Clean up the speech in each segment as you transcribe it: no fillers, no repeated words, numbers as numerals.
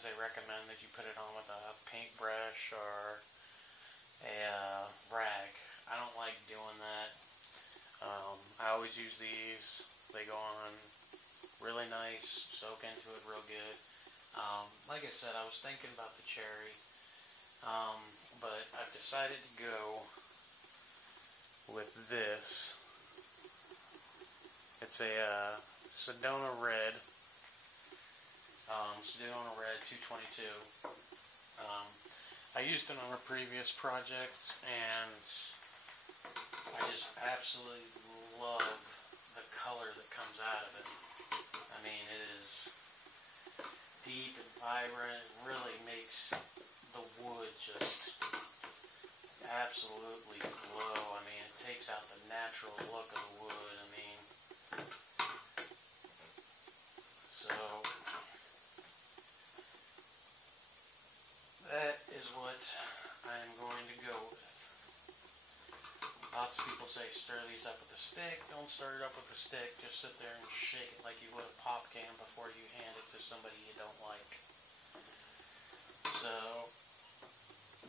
sometimes they recommend that you put it on with a paintbrush or a rag. I don't like doing that. I always use these. They go on really nice, soak into it real good. Like I said, I was thinking about the cherry, but I've decided to go with this. It's a Sedona Red. Sedona Red 222. I used it on a previous project, and I just absolutely love the color that comes out of it. I mean, it is deep and vibrant. It really makes the wood just absolutely glow. I mean, it takes out the natural look of the wood. I mean, so that is what I'm going to go with. Lots of people say stir these up with a stick. Don't stir it up with a stick. Just sit there and shake it like you would a pop can before you hand it to somebody you don't like. So,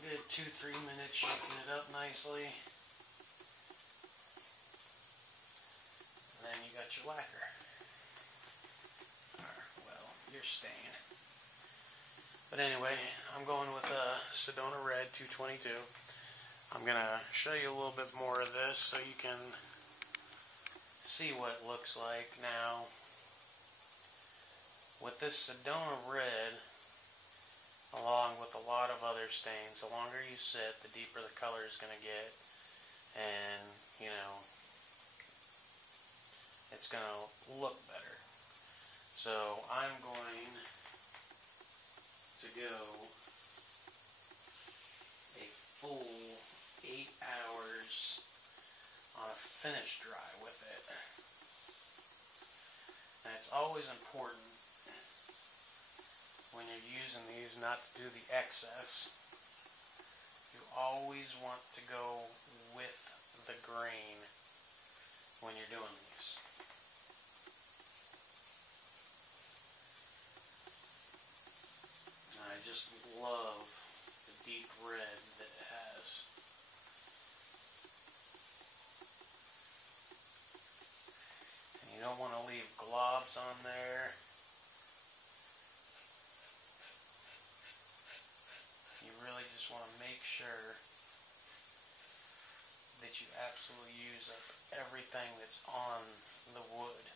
good 2-3 minutes shaking it up nicely. And then you got your lacquer. Or, well, your stain. But anyway, I'm going with a Sedona Red 222. I'm going to show you a little bit more of this so you can see what it looks like. Now, with this Sedona Red, along with a lot of other stains, the longer you sit, the deeper the color is going to get. And, you know, it's going to look better. So, I'm going to go a full 8 hours on a finish dry with it. And it's always important when you're using these not to do the excess. You always want to go with the grain when you're doing these. I just love the deep red that it has. And you don't want to leave globs on there. You really just want to make sure that you absolutely use up everything that's on the wood.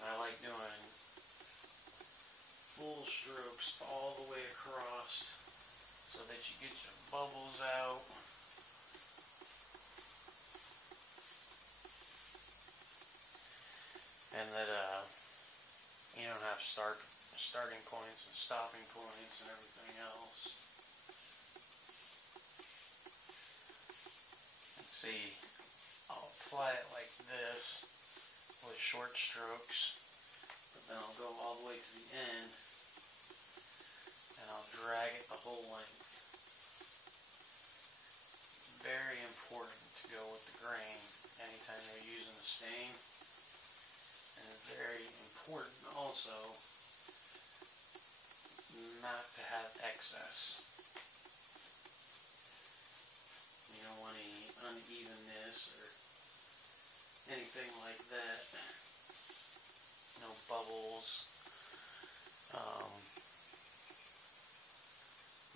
I like doing full strokes all the way across so that you get your bubbles out. And that you don't have starting points and stopping points and everything else. And see, I'll apply it like this with short strokes, but then I'll go all the way to the end and I'll drag it the whole length. Very important to go with the grain anytime you're using the stain, and very important also not to have excess. You don't want any unevenness or anything like that. No bubbles.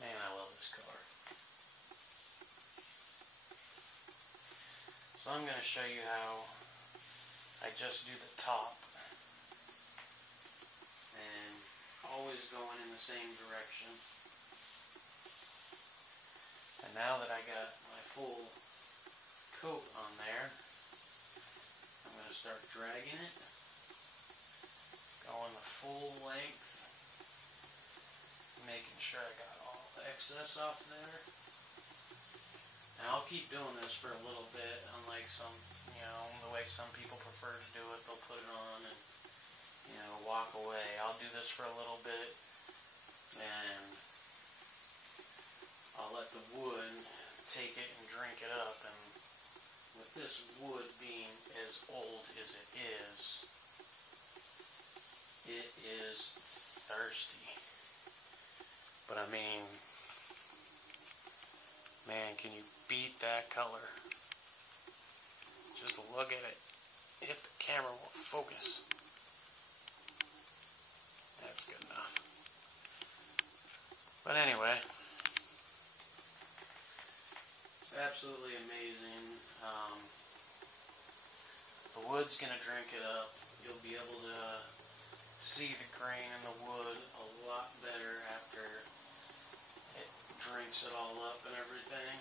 Man, I love this color. So I'm going to show you how I just do the top. And always going in the same direction. And now that I got my full coat on there, I'm going to start dragging it, going the full length, making sure I got all the excess off there. And I'll keep doing this for a little bit, unlike some, the way some people prefer to do it. They'll put it on and, walk away. I'll do this for a little bit, and I'll let the wood take it and drink it up. And with this wood being as old as it is thirsty. But I mean, man, can you beat that color? Just look at it. If the camera will focus. That's good enough. But anyway, it's absolutely amazing. The wood's going to drink it up. You'll be able to see the grain in the wood a lot better after it drinks it all up and everything.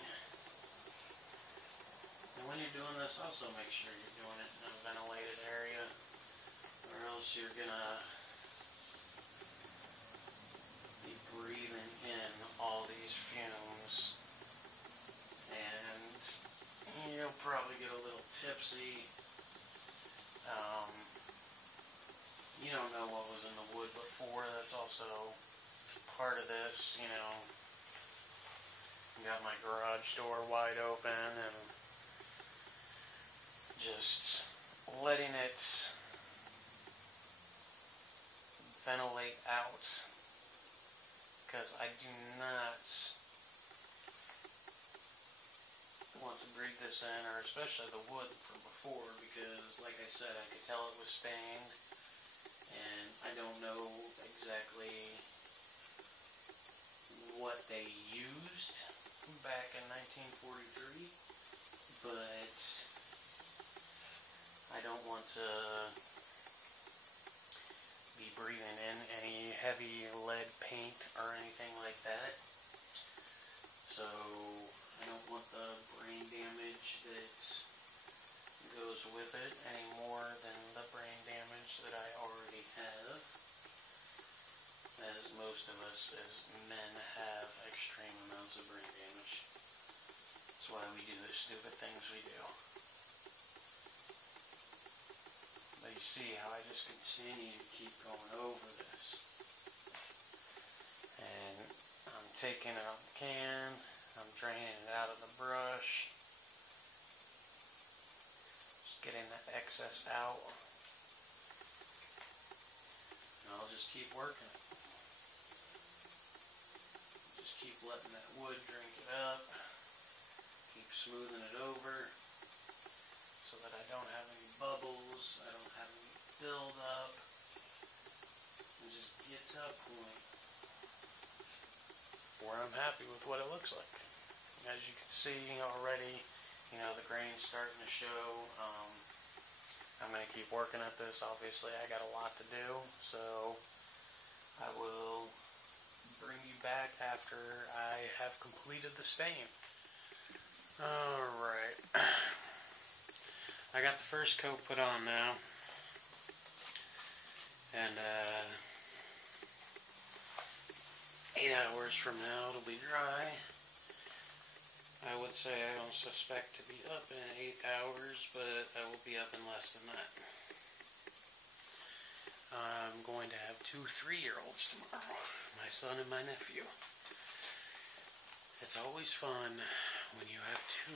And when you're doing this, also make sure you're doing it in a ventilated area, or else you're going to be breathing in all these fumes, and you'll probably get a little tipsy. You don't know what was in the wood before. That's also part of this, you know. Got my garage door wide open and just letting it ventilate out, because I do not want to breathe this in, or especially the wood from before, because like I said, I could tell it was stained, and I don't know exactly what they used back in 1943, but I don't want to be breathing in any heavy lead paint or anything like that. So I don't want the brain damage that goes with it any more than the brain damage that I already have, as most of us as men have extreme amounts of brain damage. That's why we do the stupid things we do. But you see how I just continue to keep going over this. And I'm taking it out of the can, I'm draining it out of the brush, just getting that excess out. And I'll just keep working it. Just keep letting that wood drink it up, keep smoothing it over, so that I don't have any bubbles, I don't have any buildup, and just get to a point where I'm happy with what it looks like. As you can see already, you know, the grain's starting to show. I'm going to keep working at this. Obviously, I got a lot to do, so I will bring you back after I have completed the stain. Alright. I got the first coat put on now, and 8 hours from now it'll be dry. I would say I don't suspect to be up in 8 hours, but I will be up in less than that. I'm going to have 2 3-year-olds tomorrow, my son and my nephew. It's always fun when you have 2.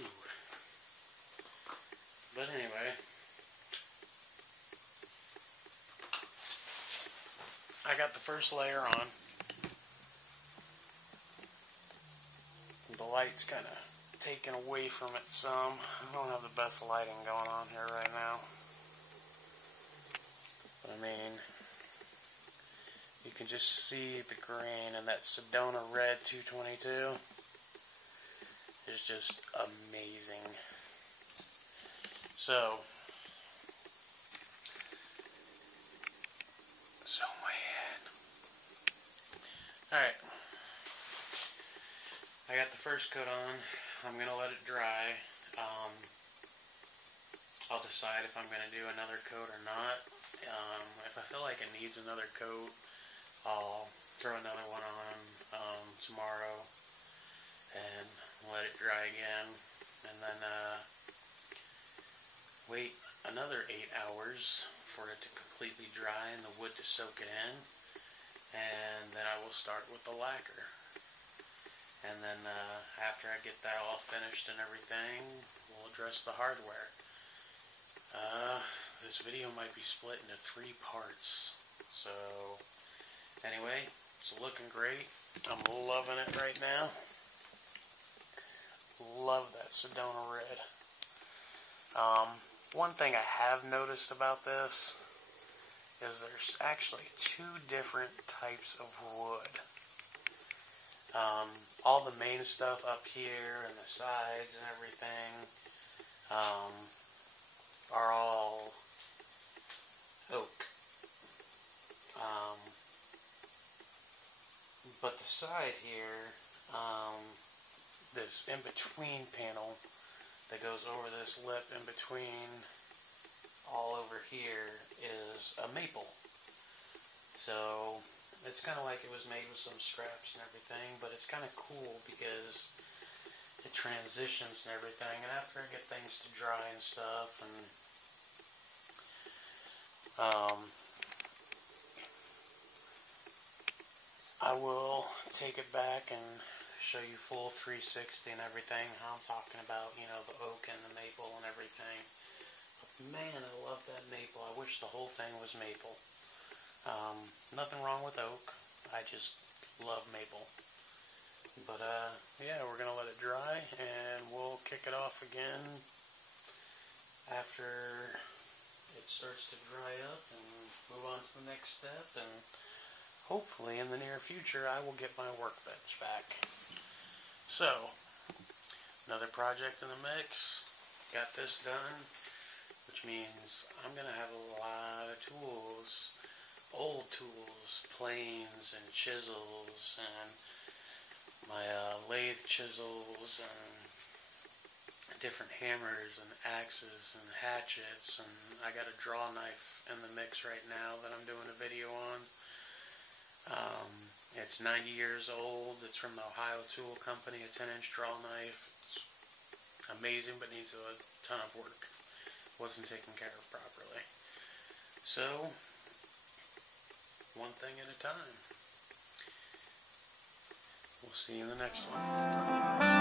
But anyway, I got the first layer on. The light's kind of taken away from it some. I don't have the best lighting going on here right now. But I mean, you can just see the grain, and that Sedona Red 222 is just amazing. So my head. Alright. I got the first coat on. I'm going to let it dry. I'll decide if I'm going to do another coat or not. If I feel like it needs another coat, I'll throw another one on tomorrow and let it dry again. And then wait another 8 hours for it to completely dry and the wood to soak it in. And then I will start with the lacquer. And then after I get that all finished and everything, we'll address the hardware. this video might be split into 3 parts. So, anyway, it's looking great. I'm loving it right now. Love that Sedona red. One thing I have noticed about this is there's actually 2 different types of wood. All the main stuff up here and the sides and everything are all oak. But the side here, this in-between panel that goes over this lip in between all over here is a maple. So it's kind of like it was made with some scraps and everything, but it's kind of cool because it transitions and everything, and after I get things to dry and stuff, and I will take it back and show you full 360 and everything, how I'm talking about, you know, the oak and the maple and everything. But man, I love that maple. I wish the whole thing was maple. Nothing wrong with oak. I just love maple. But, yeah, we're going to let it dry, and we'll kick it off again after it starts to dry up and move on to the next step. And hopefully in the near future I will get my workbench back. So, another project in the mix. Got this done, which means I'm going to have a lot of tools. Old tools, planes and chisels, and my lathe chisels, and different hammers and axes and hatchets, and I got a draw knife in the mix right now that I'm doing a video on. It's 90 years old. It's from the Ohio Tool Company, a 10-inch draw knife. It's amazing, but needs a ton of work. Wasn't taken care of properly. So, one thing at a time. We'll see you in the next one.